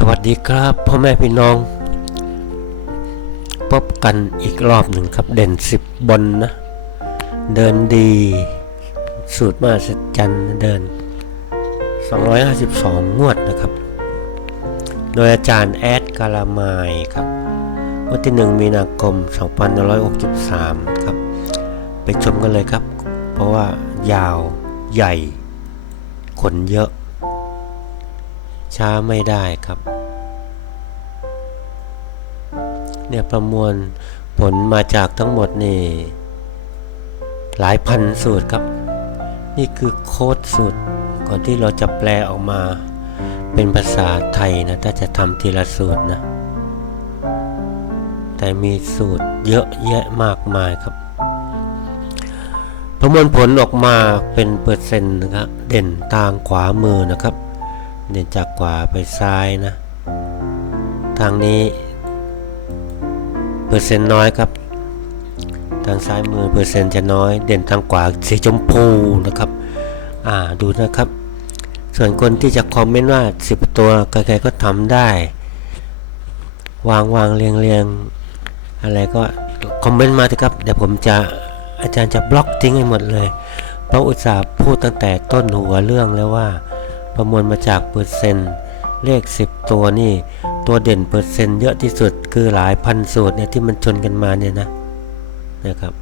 สวัสดีครับพ่อแม่พี่น้อง พบกันอีกรอบหนึ่งครับเด่นสิบบนนะ เดินดี สูตรมาสจันเดิน 252 งวดนะครับ โดยอาจารย์แอดกาลามายครับวันที่ 1 มีนาคม 2563 ครับ ไปชมกันเลยครับ เพราะว่ายาวใหญ่ ขนเยอะช้าไม่ได้ครับ เนี่ยประมวลผลมาจากทั้งหมดนี่หลายพันสูตรครับ นี่คือโค้ดสูตรก่อนที่เราจะแปลออกมาเป็นภาษาไทยนะถ้าจะทำทีละสูตรนะ แต่มีสูตรเยอะแยะมากมายครับ ประมวลผลออกมาเป็นเปอร์เซ็นต์นะครับเด่นทางขวามือนะครับ เด่นจากขวาไปซ้ายนะ ทางนี้ เปอร์เซ็นต์น้อยครับ ทางซ้ายมือเปอร์เซ็นต์จะน้อย เด่นทางขวาสีชมพูนะครับ อ่าดูนะครับ ส่วนคนที่จะคอมเมนต์ว่า 10 ตัวใครๆก็ทำได้ วางวางเรียงเรียงอะไรก็คอมเมนต์มาเถอะครับเดี๋ยวผมจะอาจารย์จะบล็อกทิ้งให้หมดเลย เพราะอุตส่าห์พูดตั้งแต่ต้นหัวเรื่องแล้วว่า ประมวลมาจากเปอร์เซ็นต์เลข 10 ตัวนี่ ตัวเด่นเปอร์เซ็นต์เยอะที่สุดคือหลายพันสูตรเนี่ยที่มันชนกันมาเนี่ยนะนะครับ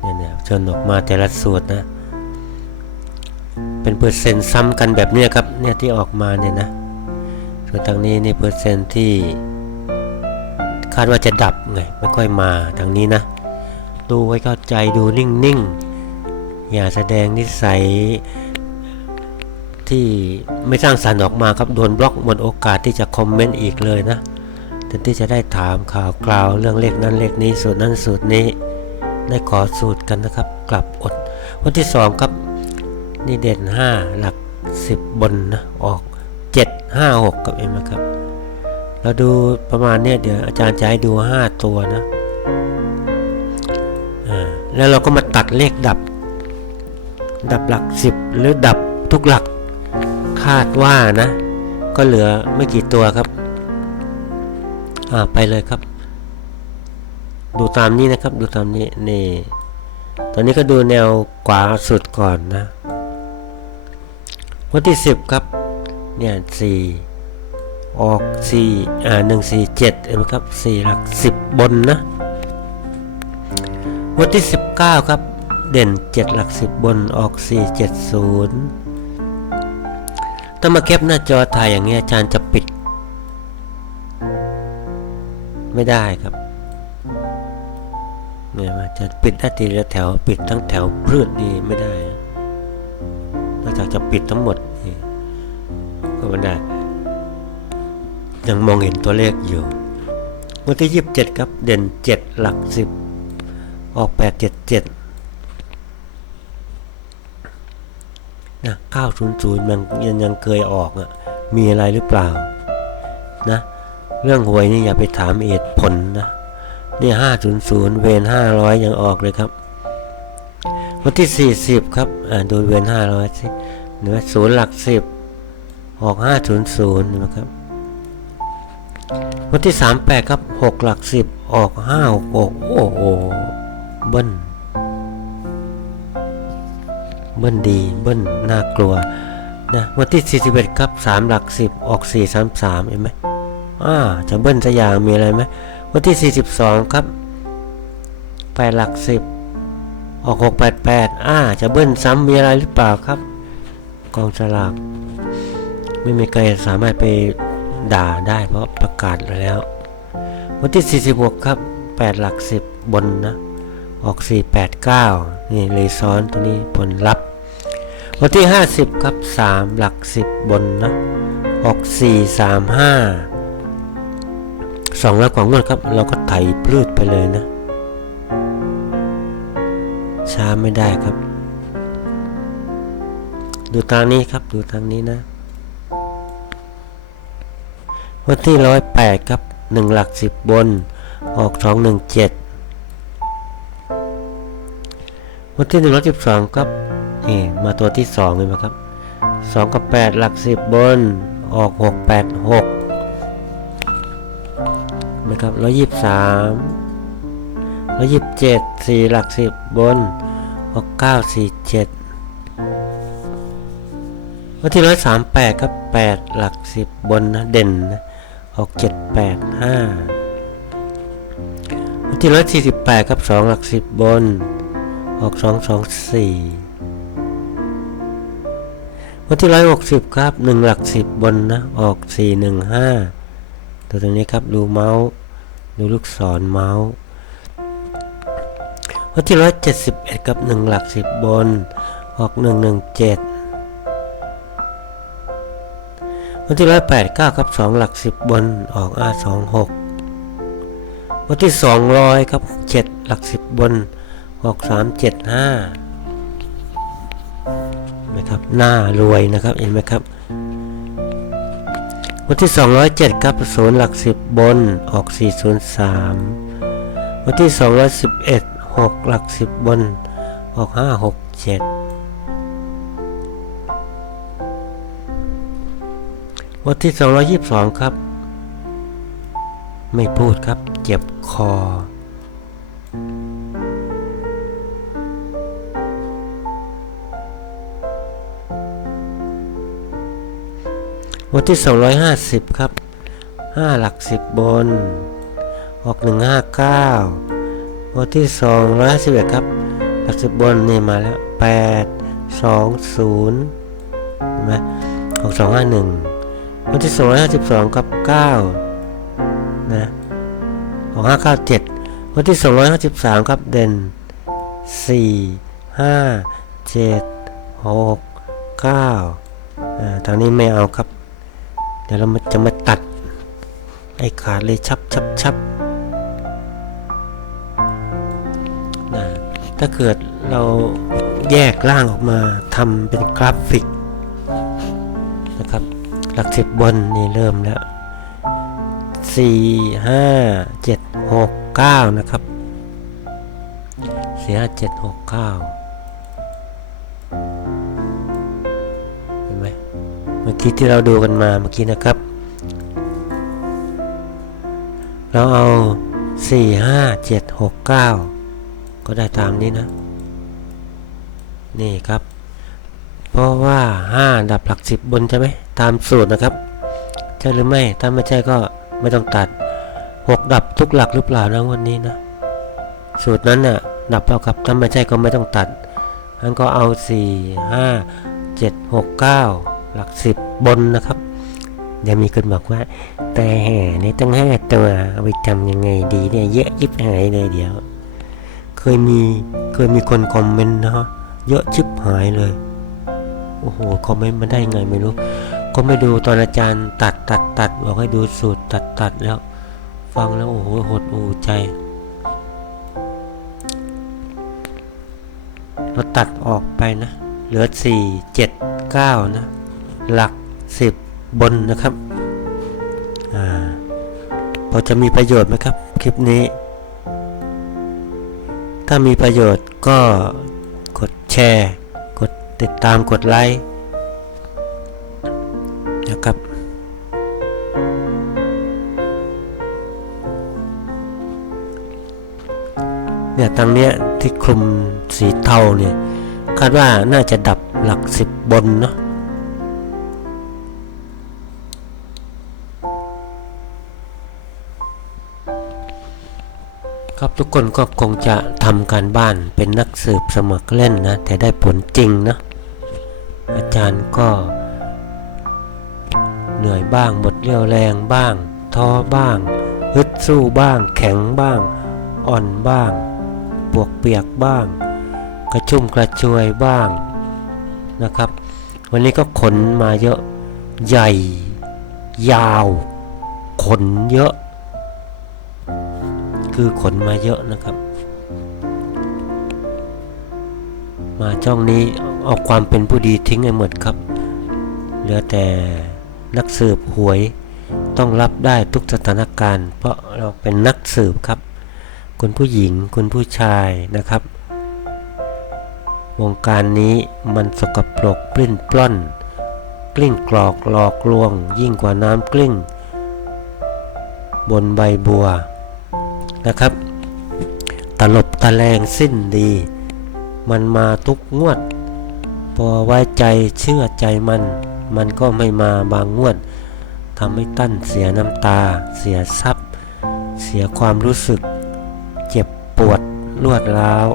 เนี่ยเนี่ยชนออกมาแต่ละสูตรนะเป็นเปอร์เซ็นต์ซ้ำกันแบบเนี้ยครับเนี่ยที่ออกมาเนี่ยนะส่วนทางนี้นี่เปอร์เซ็นต์ที่คาดว่าจะดับไงไม่ค่อยมาทางนี้นะ ดูไว้เข้าใจดูนิ่งๆ อย่าแสดงนิสัย ที่ไม่สร้างสรรค์ออกมาครับโดนบล็อกหมดโอกาสที่จะคอมเมนต์อีกเลยนะแต่ที่จะได้ถามข่าวกล่าวเรื่องเลขนั้นเลขนี้สูตรนั้นสูตรนี้ ได้ขอสูตรกันนะครับ กลับอด วันที่สองครับ นี่เด่น 5 หลัก 10 บนนะออก 7 5 6กับเอ็มนะครับ เราดูประมาณเนี้ยเดี๋ยวอาจารย์จะให้ดู 5 ตัวนะอ่าแล้วเราก็มาตัดเลขดับ ดับหลัก 10 หรือดับทุกหลัก คาดว่านะ ก็เหลือไม่กี่ตัวครับ อ่าไปเลยครับ ดูตามนี้นะครับ ดูตามนี้นี่ ตอนนี้ก็ดูแนวขวาสุดก่อนนะวันที่ 10 ครับ เนี่ย4ออก4อ่า1 4 7เห็นไหมครับ4หลัก10บนนะวันที่ 19 ครับ เด่น 7 หลัก 10 บนออก 4 7 0 ถ้ามาแคปหน้าจอถ่ายอย่างเงี้ยอาจารย์จะปิด ไม่ได้ครับเนี่ยอาจารย์ปิดได้ทีละแถวปิดทั้งแถวพืชนี่ไม่ได้นอกจากจะปิดทั้งหมดก็ไม่ได้ยังมองเห็นตัวเลขอยู่วันที่ยีิบเจ็ดครับ เด่นเจ็ดหลักสิบออกแปดเจ็ดเจ็ด นะเก้าศูนย์ศูนย์มันยังยังเคยออกอะ่ะ มีอะไรหรือเปล่า นะ เรื่องหวยนี่อย่าไปถามเอ็ดผลนะ นี่ห้าศูนย์ศูนย์เวนห้าร้อยยังออกเลยครับ วันที่สี่สิบครับ อ่าดูเวนห้าร้อยสิเนื้อศูนย์หลักสิบออกห้าศูนย์ศูนย์นะครับ วันที่สามแปดครับหกหลักสิบออกห้าหกโอ้โหเบิ้ล เบิ้ลดี เบิ้ลน่ากลัวนะวันที่ 41 ครับ 3 หลัก 10 ออก 433 เห็นไหมอ่าจะเบิ้ลสกอยางมีอะไรไหมวันที่ 42 ครับ8หลัก 10 ออก 688 อ่า จะเบิ้ลซ้ำมีอะไรหรือเปล่าครับ กองสลากไม่มีใครสามารถไปด่าได้เพราะประกาศแล้ว วันที่ 46 ครับ 8 หลัก 10 บนนะ ออก 489 นี่เลยซ้อนตัวนี้ผลลัพธ์ วันที่ 50 ครับ 3 หลัก 10 บนนะออก 435สองร้อยกว่างวดครับ เราก็ไถพลืดไปเลยนะ ช้าไม่ได้ครับ ดูทางนี้ครับ ดูทางนี้นะ วันที่ร้อยแปดครับหนึ่งหลักสิบบน ออกสองหนึ่งเจ็ดวันที่หนึ่งร้อยสิบสองครับ นี่มาตัวที่สองเลยไหมครับสองกับแปดหลักสิบบนออกหกแปดหกนะครับร้อยยี่สิบสามร้อยยี่สิบเจ็ดสี่หลักสิบบนออกเก้าสี่เจ็ดวันที่ร้อยสามแปดครับแปดหลักสิบบนนะเด่นนะออกเจ็ดแปดห้าวันที่ร้อยสี่สิบแปดครับสองหลักสิบบน ออกสองสองสี่ วันที่ร้อยหกสิบครับหนึ่งหลักสิบบนนะออกสี่หนึ่งห้าตัวตรงนี้ครับดูเมาส์ดูลูกศรเมาส์วันที่ร้อยเจ็ดสิบเอ็ดกับหนึ่งหลักสิบบนออกหนึ่งหนึ่งเจ็ดวันที่ร้อยแปดเก้าครับสองหลักสิบบนออกอาสองหกวันที่สองร้อยครับเจ็ดหลักสิบบนออกสามเจ็ดห้า ไหมครับหน้ารวยนะครับเห็นไหมครับวันที่ 207ครับศูนย์หลักสิบบนออก 403 วันที่ 211 6 หลักสิบบนออก 567 วันที่ 222 ครับ ไม่พูดครับเจ็บคอ วันที่ 250 ครับ 5 หลัก 10 บน ออก 159 วันที่ 251 ครับ หลัก 10 บนนี่มาแล้ว 8 2 0เห็นไหมออก251 วันที่ 252 ครับ 9 นะออก597 วันที่ 253 ครับ เด่น 4 5 7 6 9อ่าทางนี้ไม่เอาครับ ดี๋ยวเราจะมาตัดไอ้ขาดเลยชับชับชับนะถ้าเกิดเราแยกล่างออกมาทำเป็นกราฟิกนะครับ หลักสิบบนนี่เริ่มแล้ว 4 5 7 6 9 นะครับ 4 5 7 6 9 มื่อกี้ที่เราดูกันมาเมื่อกี้นะครับ เราเอา 4 5 7 6 9 ก็ได้ตามนี้นะ นี่ครับ เพราะว่า 5 ดับหลัก 10 บนใช่ไหมตามสูตรนะครับ ใช่หรือไม่ ถ้าไม่ใช่ก็ไม่ต้องตัด 6 ดับทุกหลักหรือเปล่านะวันนี้นะ สูตรนั้นน่ะดับเอาครับถ้าไม่ใช่ก็ไม่ต้องตัดงั้นก็เอา 4 5 7 6 9 หลัก10บบนนะครับเดี๋ยวมีคนบอกว่า แต่แห่นี่ตั้งห้าตัวเอาไปทำยังไงดีเนี่ยเยอะยิบหายเลยเดี๋ยว เคยมีเคยมีคนคอมเมนต์นะฮะเยอะชิบหายเลย โอ้โหคอมเมนต์มาได้ไงไม่รู้ ก็ไม่ดูตอนอาจารย์ตัดตัดตัดบอกให้ดูสูตรตัดตัดแล้ว ฟังแล้วโอ้โหหดหูใจเราตัดออกไปนะ เหลือ4 7 9นะ หลัก 10 บนนะครับอ่าพอจะมีประโยชน์ไหมครับ คลิปนี้ ถ้ามีประโยชน์ก็กดแชร์ กดติดตามกดไลค์นะครับเนี่ยทางเนี้ยที่คลุมสีเทาเนี่ยคาดว่าน่าจะดับหลักสิบบนเนาะ ครับทุกคนก็คงจะทำการบ้านเป็นนักสืบสมัครเล่นนะ แต่ได้ผลจริงนะ อาจารย์ก็ เหนื่อยบ้างหมดเรี่ยวแรงบ้าง ท้อบ้างฮึดสู้บ้าง แข็งบ้าง อ่อนบ้าง ปวกเปียกบ้าง กระชุ่มกระชวยบ้างนะครับ วันนี้ก็ขนมาเยอะใหญ่ ยาว ขนเยอะ คือขนมาเยอะนะครับ มาช่องนี้เอาความเป็นผู้ดีทิ้งให้หมดครับ เหลือแต่นักสืบหวยต้องรับได้ทุกสถานการณ์ เพราะเราเป็นนักสืบครับ คุณผู้หญิงคุณผู้ชายนะครับ วงการนี้มันสกปรกปลิ้นปล้อน กลิ้งกรอกหลอกลวง ยิ่งกว่าน้ำกลิ้ง บนใบบัว นะครับ ตลบตะแลงสิ้นดี มันมาทุกงวด พอไว้ใจเชื่อใจมัน มันก็ไม่มาบางงวดทำให้ตั้นเสียน้ำตา เสียทรัพย์ เสียความรู้สึก เจ็บปวดรวดร้าว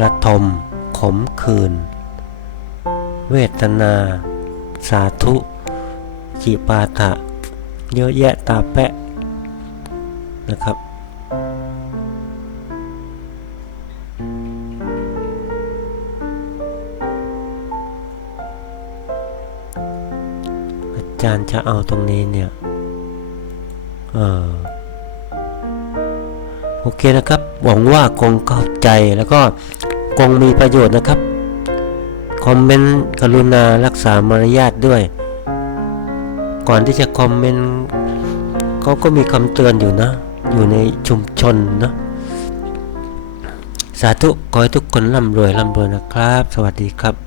ระทม ขมขื่นเวทนา สาธุ จิปาถะ เยอะแยะตาแปะ นะครับ อาจารย์จะเอาตรงนี้เนี่ยเออโอเคนะครับ หวังว่าคงเข้าใจแล้วก็คงมีประโยชน์นะครับ คอมเมนต์กรุณารักษามารยาทด้วย ก่อนที่จะคอมเมนต์เขาก็มีคำเตือนอยู่นะ อยู่ในชุมชนเนาะสาธุขอให้ทุกคนร่ำรวยร่ำรวยนะครับ สวัสดีครับ